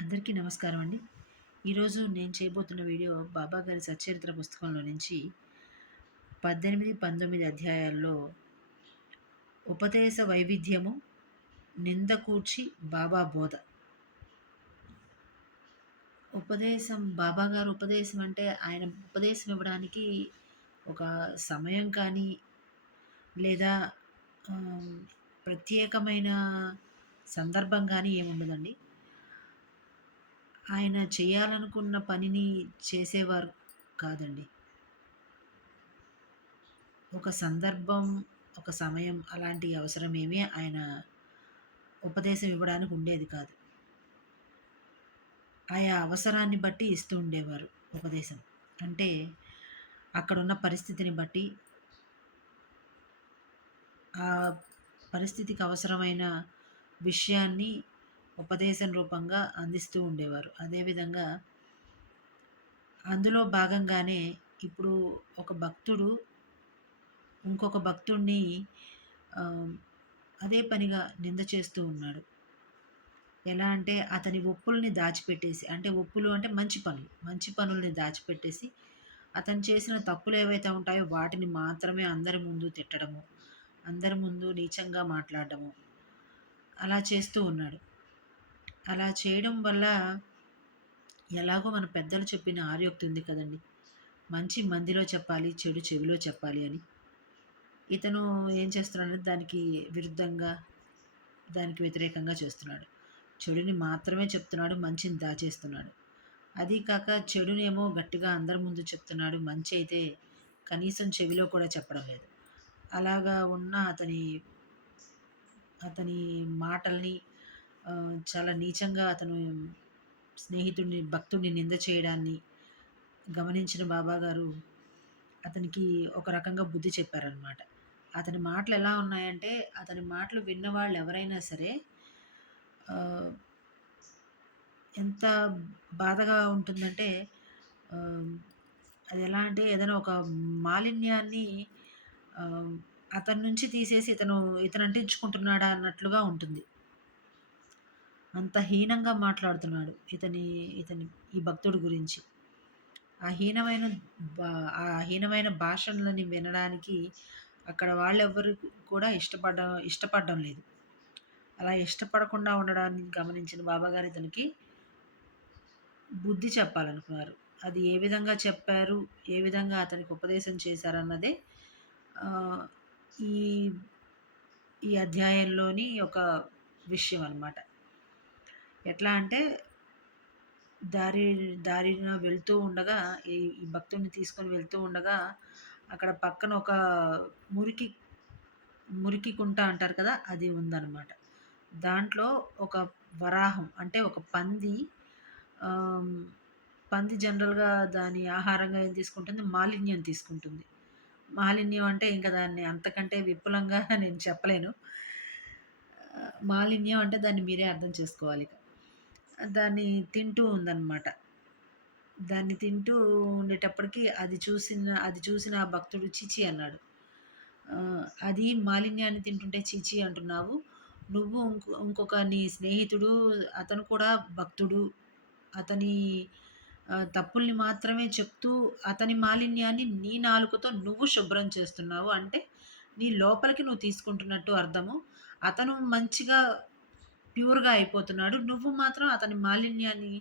అందరికీ నమస్కారం అండి. ఈరోజు నేను చేయబోతున్న వీడియో బాబాగారి సచ్చరిత్ర పుస్తకంలో నుంచి 18, 19 అధ్యాయాల్లో ఉపదేశ వైవిధ్యము, నింద కూర్చి బాబా బోధ. బాబాగారు ఉపదేశం అంటే ఆయన ఉపదేశం ఇవ్వడానికి ఒక సమయం కానీ లేదా ఆహ్, ప్రత్యేకమైన సందర్భం గానీ ఏముండదండి. ఆయన చేయాలనుకున్న పనిని చేసేవారు కాదండి. ఒక సందర్భం, ఒక సమయం అలాంటి అవసరమేమీ ఆయన ఉపదేశం ఇవ్వడానికి ఉండేది కాదు. ఆయా అవసరాన్ని బట్టి ఇస్తూ ఉండేవారు ఉపదేశం. అంటే అక్కడున్న పరిస్థితిని బట్టి, ఆ పరిస్థితికి అవసరమైన విషయాన్ని ఉపదేశం రూపంగా అందిస్తూ ఉండేవారు. అదేవిధంగా అందులో భాగంగానే ఇప్పుడు ఒక భక్తుడు ఇంకొక భక్తుడిని ఆహ్, అదే పనిగా నింద చేస్తూ ఉన్నాడు. ఎలా అంటే అతని ఒప్పుల్ని దాచిపెట్టేసి, అంటే ఒప్పులు అంటే మంచి పనులు. మంచి పనుల్ని దాచిపెట్టేసి, అతను చేసిన తప్పులేవైతే ఉంటాయో వాటిని మాత్రమే అందరి ముందు తిట్టడము, అందరి ముందు నీచంగా మాట్లాడడము, అలా చేస్తూ ఉన్నాడు. అలా చేయడం వల్ల ఎలాగో మన పెద్దలు చెప్పిన ఆర్యోక్తి ఉంది కదండీ! మంచి మందిలో చెప్పాలి, చెడు చెవిలో చెప్పాలి అని. ఇతను ఏం చేస్తున్నాడంటే దానికి విరుద్ధంగా, దానికి వ్యతిరేకంగా చేస్తున్నాడు. చెడుని మాత్రమే చెప్తున్నాడు, మంచిని దాచేస్తున్నాడు. అదీ కాక చెడునేమో గట్టిగా అందరి ముందు చెప్తున్నాడు, మంచి అయితే కనీసం చెవిలో కూడా చెప్పడం లేదు. అలాగా ఉన్న అతని అతని మాటల్ని చాలా నీచంగా అతను స్నేహితుడిని, భక్తుడిని నింద చేయడాన్ని గమనించిన బాబాగారు అతనికి ఒక రకంగా బుద్ధి చెప్పారనమాట. అతని మాటలు ఎలా ఉన్నాయంటే, అతని మాటలు విన్నవాళ్ళు ఎవరైనా సరే ఆహ్, ఎంత బాధగా ఉంటుందంటే ఆహ్, అది ఎలా అంటే ఏదైనా ఒక మాలిన్యాన్ని ఆహ్, అతని నుంచి తీసేసి ఇతను అంటించుకుంటున్నాడా అన్నట్లుగా ఉంటుంది. అంత హీనంగా మాట్లాడుతున్నాడు ఇతని ఈ భక్తుడి గురించి. ఆ హీనమైన ఆ హీనమైన భాషలని వినడానికి అక్కడ వాళ్ళెవ్వరు కూడా ఇష్టపడడం లేదు. అలా ఇష్టపడకుండా ఉండడాన్ని గమనించిన బాబాగారు ఇతనికి బుద్ధి చెప్పాలనుకున్నారు. అది ఏ విధంగా చెప్పారు, ఏ విధంగా అతనికి ఉపదేశం చేశారన్నదే ఆహ్, ఈ ఈ అధ్యాయంలోని ఒక విషయం అన్నమాట. ఎట్లా అంటే దారి దారిన వెళ్తూ ఉండగా ఈ భక్తుడిని తీసుకొని వెళ్తూ ఉండగా అక్కడ పక్కన ఒక మురికి మురికి కుంట అంటారు కదా! అది ఉందన్నమాట. దాంట్లో ఒక వరాహం అంటే ఒక పంది ఆహ్, పంది జనరల్‌గా దాని ఆహారంగా ఏం తీసుకుంటుంది? మాలిన్యం తీసుకుంటుంది. మాలిన్యం అంటే ఇంక దాన్ని అంతకంటే విపులంగా నేను చెప్పలేను. మాలిన్యం అంటే దాన్ని మీరే అర్థం చేసుకోవాలిక. దాన్ని తింటూ ఉందన్నమాట. దాన్ని తింటూ ఉండేటప్పటికి అది చూసిన ఆ భక్తుడు ఛీ! అన్నాడు. అది మాలిన్యాన్ని తింటుంటే ఛీ! అంటున్నావు. నువ్వు ఇంకొక నీ స్నేహితుడు అతను కూడా భక్తుడు. అతని తప్పుల్ని మాత్రమే చెప్తూ అతని మాలిన్యాన్ని నీ నాలుకతో నువ్వు శుభ్రం చేస్తున్నావు. అంటే నీ లోపలికి నువ్వు తీసుకుంటున్నట్టు అర్థము. అతను మంచిగా ప్యూర్‌గా అయిపోతున్నాడు. నువ్వు మాత్రం అతని మాలిన్యాన్ని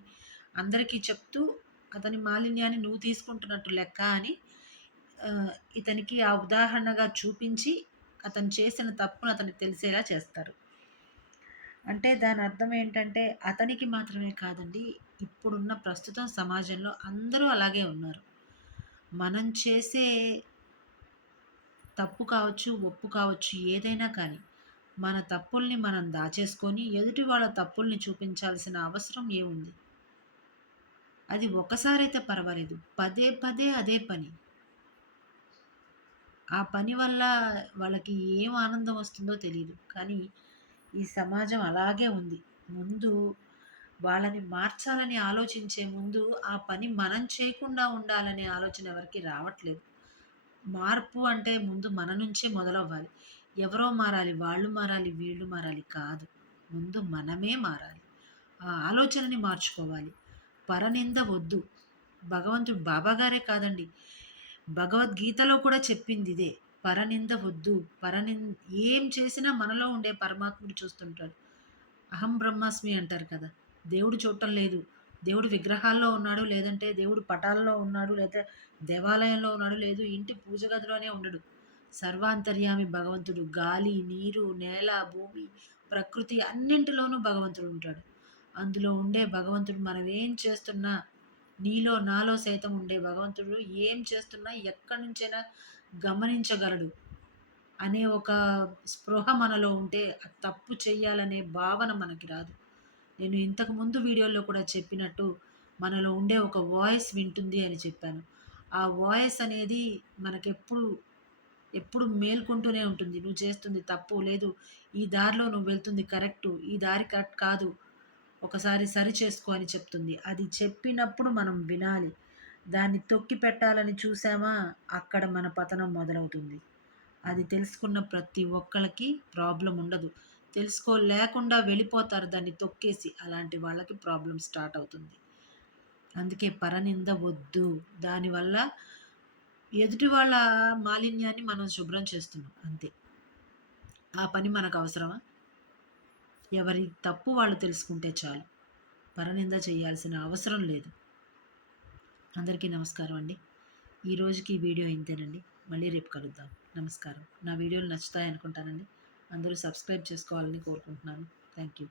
అందరికీ చెప్తూ, అతని మాలిన్యాన్ని నువ్వు తీసుకుంటున్నట్టు లెక్క అని ఇతనికి ఆ ఉదాహరణగా చూపించి, అతను చేసిన తప్పును అతనికి తెలిసేలా చేస్తారు. అంటే దాని అర్థం ఏంటంటే, అతనికి మాత్రమే కాదండి, ఇప్పుడున్న ప్రస్తుతం సమాజంలో అందరూ అలాగే ఉన్నారు. మనం చేసే తప్పు కావచ్చు, ఒప్పు కావచ్చు ఏదైనా కానీ, మన తప్పుల్ని మనం దాచేసుకొని, ఎదుటి వాళ్ళ తప్పుల్ని చూపించాల్సిన అవసరం ఏముంది? అది ఒక్కసారైతే పర్వాలేదు. పదే పదే అదే పని. ఆ పని వల్ల వాళ్ళకి ఏం ఆనందం వస్తుందో తెలీదు. కానీ ఈ సమాజం అలాగే ఉంది. ముందు వాళ్ళని మార్చాలని ఆలోచించే ముందు, ఆ పని మనం చేయకుండా ఉండాలనే ఆలోచన ఎవరికీ రావట్లేదు. మార్పు అంటే ముందు మన నుంచే మొదలవ్వాలి. ఎవరో మారాలి, వాళ్ళు మారాలి, వీళ్ళు మారాలి కాదు. ముందు మనమే మారాలి. ఆ ఆలోచనని మార్చుకోవాలి. పరనింద వద్దు. భగవంతుడు బాబాగారే కాదండి. భగవద్గీతలో కూడా చెప్పిందిదే. పరనింద వద్దు. పరనిం ఏం చేసినా మనలో ఉండే పరమాత్ముడు చూస్తుంటాడు. అహం బ్రహ్మాస్మి అంటారు కదా! దేవుడు చూడటం లేదు. దేవుడు విగ్రహాల్లో ఉన్నాడు, లేదంటే దేవుడు పటాల్లో ఉన్నాడు, లేతే దేవాలయంలో ఉన్నాడు, లేదు ఇంటి పూజ గదిలోనే ఉండడు. సర్వాంతర్యామి భగవంతుడు. గాలి, నీరు, నేల, భూమి, ప్రకృతి అన్నింటిలోనూ భగవంతుడు ఉంటాడు. అందులో ఉండే భగవంతుడు మనం ఏం చేస్తున్నా, నీలో, నాలో సైతం ఉండే భగవంతుడు ఏం చేస్తున్నా ఎక్కడి నుంచైనా గమనించగలడు. అనే ఒక స్పృహ మనలో ఉంటే తప్పు చెయ్యాలనే భావన మనకి రాదు. నేను ఇంతకు ముందు వీడియోలో కూడా చెప్పినట్టు మనలో ఉండే ఒక వాయిస్ వింటుంది అని చెప్పాను. ఆ వాయిస్ అనేది మనకెప్పుడు ఎప్పుడు మేల్కొంటూనే ఉంటుంది. నువ్వు చేస్తుంది తప్పు, లేదు ఈ దారిలో నువ్వు వెళ్తుంది కరెక్టు, ఈ దారి కరెక్ట్ కాదు, ఒకసారి సరి చేసుకో అని చెప్తుంది. అది చెప్పినప్పుడు మనం వినాలి. దాన్ని తొక్కి పెట్టాలని చూసామా అక్కడ మన పతనం మొదలవుతుంది. అది తెలుసుకున్న ప్రతి ఒక్కళ్ళకి ప్రాబ్లమ్ ఉండదు. తెలుసుకోలేకుండా వెళ్ళిపోతారు దాన్ని తొక్కేసి. అలాంటి వాళ్ళకి ప్రాబ్లమ్ స్టార్ట్ అవుతుంది. అందుకే పరనింద వద్దు. దానివల్ల ఎదుటి వాళ్ళ మాలిన్యాన్ని మనం శుభ్రం చేస్తున్నాం అంతే. ఆ పని మనకు అవసరమా? ఎవరి తప్పు వాళ్ళు తెలుసుకుంటే చాలు. పరనింద చేయాల్సిన అవసరం లేదు. అందరికీ నమస్కారం అండి. ఈ రోజుకి ఈ వీడియో ఇంతేనండి. మళ్ళీ రేపు కలుద్దాం. నమస్కారం. నా వీడియోలు నచ్చుతాయనుకుంటానండి. అందరూ సబ్స్క్రైబ్ చేసుకోవాలని కోరుకుంటున్నాను. Thank you.